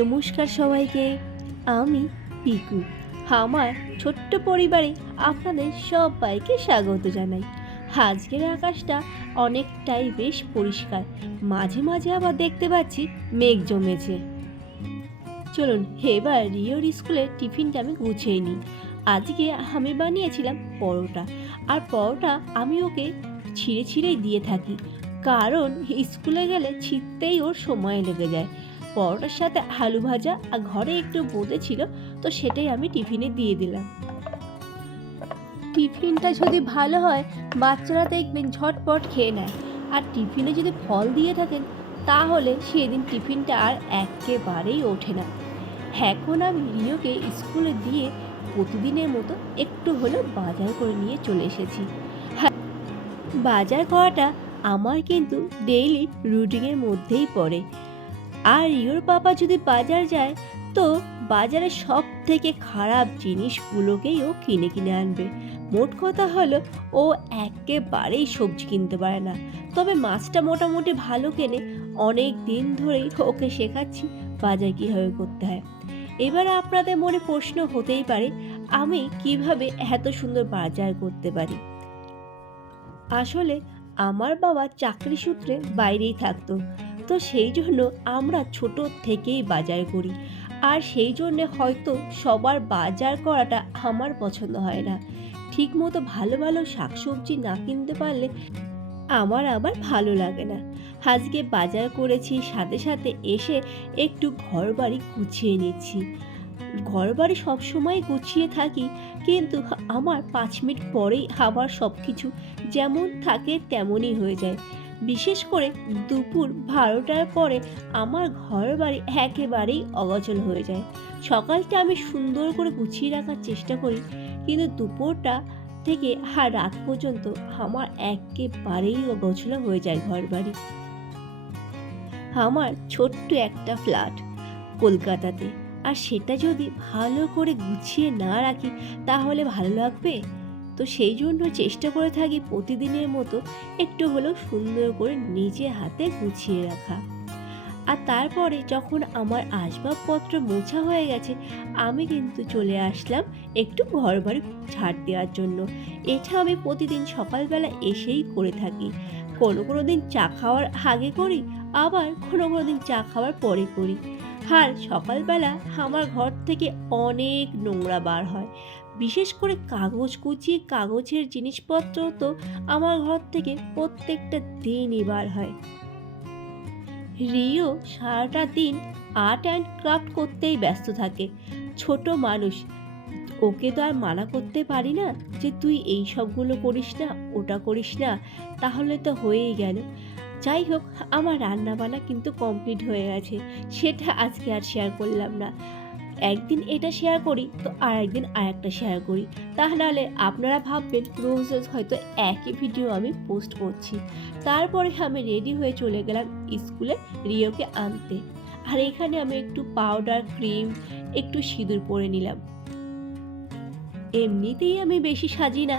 নমস্কার সবাইকে, আমি পিকু। আমার ছোট্ট পরিবারে আপনাদের সবাইকে স্বাগত জানাই। আজকের আকাশটা অনেকটাই বেশ পরিষ্কার, মাঝে মাঝে আবার দেখতে পাচ্ছি মেঘ জমেছে। চলুন এবার রিওর স্কুলের টিফিনটা আমি গুছিয়ে নিই। আজকে আমি বানিয়েছিলাম পরোটা, আর পরোটা আমি ওকে ছিঁড়ে ছিঁড়েই দিয়ে থাকি, কারণ স্কুলে গেলে ছিঁড়তেই ওর সময় লেগে যায়। পরোটার সাথে আলু ভাজা আর ঘরে একটু বোঁদে ছিল, তো সেটাই আমি টিফিনে দিয়ে দিলাম। টিফিনটা যদি ভালো হয় বাচ্চারা দেখবেন ঝটপট খেয়ে নেয়, আর টিফিনে যদি ফল দিয়ে থাকেন তাহলে সেদিন টিফিনটা আর একেবারেই ওঠে না। এখন আমি রিওকে স্কুলে দিয়ে প্রতিদিনের মতো একটু হলেও বাজার করে নিয়ে চলে এসেছি। হ্যাঁ, বাজার করাটা আমার কিন্তু ডেইলি রুটিনের মধ্যেই পড়ে। আর রিওর বাবা যদি বাজার যায় তো বাজারে সব থেকে খারাপ জিনিসগুলোকেই ও কিনে কিনে আনবে। মোট কথা হলো ও একেবারেই সবজি কিনতে পারে না, তবে মাছটা মোটামুটি ভালো কেনে। অনেক দিন ধরেই ওকে শেখাচ্ছি বাজার কীভাবে করতে হয়। এবার আপনাদের মনে প্রশ্ন হতেই পারে, আমি কিভাবে এত সুন্দর বাজার করতে পারি। আসলে আমার বাবা চাকরি সূত্রে বাইরেই থাকতো, তো সেই জন্য আমরা ছোট থেকেই বাজার করি। আর সেই জন্যে হয়তো সবার বাজার করাটা আমার পছন্দ হয় না। ঠিক মতো ভালো ভালো শাকসবজি না কিনতে পারলে আমার আবার ভালো লাগে না। আজকে বাজার করেছি, সাথে সাথে এসে একটু ঘরবাড়ি গুছিয়ে নিচ্ছি। ঘরবাড়ি সবসময় গুছিয়ে থাকি, কিন্তু আমার 5 মিনিট পরেই আবার সব কিছু যেমন থাকে তেমনই হয়ে যায়। বিশেষ করে দুপুর 12টার পরে আমার ঘরবাড়ি একেবারেই অগোছালো হয়ে যায়। সকালটা আমি সুন্দর করে গুছিয়ে রাখার চেষ্টা করি, কিন্তু দুপুরটা থেকে আর রাত পর্যন্ত আমার একেবারেই অগোছালো হয়ে যায় ঘরবাড়ি। আমার ছোট্ট একটা ফ্ল্যাট কলকাতাতে, আর সেটা যদি ভালো করে গুছিয়ে না রাখি তাহলে ভালো লাগবে? তো সেই জন্য চেষ্টা করে থাকি প্রতিদিনের মতো একটু হলেও সুন্দর করে নিজে হাতে গুছিয়ে রাখা। আর তারপরে যখন আমার আসবাবপত্র মোছা হয়ে গেছে, আমি কিন্তু চলে আসলাম একটু ঘরবাড়ি ঝাড় দেওয়ার জন্য। এটা আমি প্রতিদিন সকালবেলা এসেই করে থাকি। কোনো দিন চা খাওয়ার আগে করি, আবার কোনো দিন চা খাওয়ার পরে করি। আর সকালবেলা আমার ঘর থেকে অনেক নোংরা বার হয়, বিশেষ করে কাগজ কুচিয়ে কাগজের জিনিসপত্র তো আমার ঘর থেকে প্রত্যেকটা দিনই বার হয়। রিও সারাটা দিন আর্ট অ্যান্ড ক্রাফট করতেই ব্যস্ত থাকে। ছোট মানুষ, ওকে তো আর মানা করতে পারি না যে তুই এই সবগুলো করিস না, ওটা করিস না, তাহলে তো হয়েই গেল। যাই হোক, আমার রান্না বান্না কিন্তু কমপ্লিট হয়ে গেছে, সেটা আজকে আর শেয়ার করলাম না। একদিন এটা শেয়ার করি তো আর একদিন আরেকটা শেয়ার করি, তাহলে আপনারা ভাববেন রোজ রোজ হয়তো একই ভিডিও আমি পোস্ট করছি। তারপরে আমি রেডি হয়ে চলে গেলাম স্কুলে রিওকে আনতে। আর এখানে আমি একটু পাউডার, ক্রিম, একটু সিঁদুর পরে নিলাম। এমনিতেই আমি বেশি সাজি না,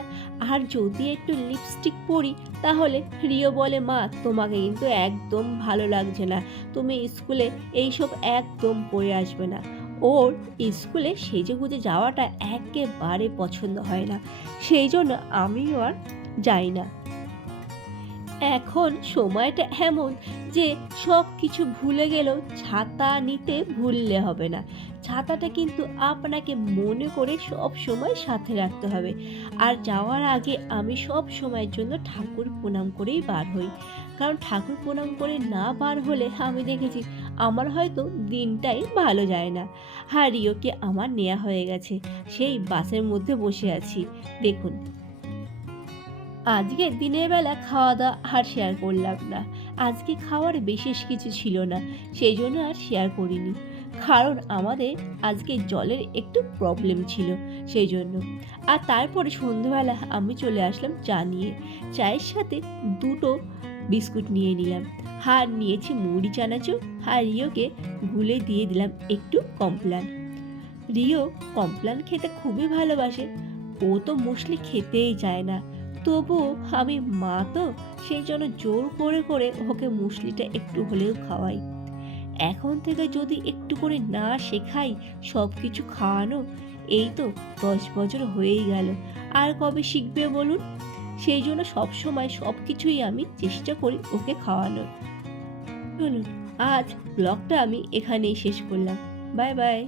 আর যদি একটু লিপস্টিক পরি তাহলে রিও বলে, মা তোমাকে কিন্তু একদম ভালো লাগছে না, তুমি স্কুলে এইসব একদম পরে আসবে না। ওর স্কুলে সেজেগুজে যাওয়াটা একেবারে পছন্দ হয় না, সেই জন্য আমিও আর যাই না। এখন সময়টা এমন যে সব কিছু ভুলে গেলেও ছাতা নিতে ভুললে হবে না। ছাতাটা কিন্তু আপনাকে মনে করে সব সময় সাথে রাখতে হবে। আর যাওয়ার আগে আমি সব সময়ের জন্য ঠাকুর প্রণাম করেই বার হই, কারণ ঠাকুর প্রণাম করে না বার হলে আমি দেখেছি আমার হয়তো দিনটাই ভালো যায় না। আর রিওকে আমার নেওয়া হয়ে গেছে, সেই বাসের মধ্যে বসে আছি। দেখুন, আজকে দিনের বেলা খাওয়া দাওয়া আর শেয়ার করলাম না। আজকে খাওয়ার বিশেষ কিছু ছিল না, সেই জন্য আর শেয়ার করিনি, কারণ আমাদের আজকে জলের একটু প্রবলেম ছিল সেই জন্য। আর তারপরে সন্ধ্যেবেলা আমি চলে আসলাম চা নিয়ে। চায়ের সাথে দুটো বিস্কুট নিয়ে নিলাম, আর নিয়েছি মুড়ি চানাচুর, আর রিওকে গুলে দিয়ে দিলাম একটু কমপ্লান। রিও কমপ্লান খেতে খুবই ভালোবাসে, ও তো মুসলি খেতেই চায় না, তবুও আমি মা তো, সেই জন্য জোর করে করে ওকে মুসলিটা একটু হলেও খাওয়াই। এখন থেকে যদি একটু করে না শেখাই সব কিছু খাওয়ানো, এই তো 10 বছর হয়েই গেল, আর কবে শিখবে বলুন? সেই জন্য সবসময় সব কিছুই আমি চেষ্টা করি ওকে খাওয়ানোর। চলুন, আজ ব্লগটা আমি এখানেই শেষ করলাম। Bye bye.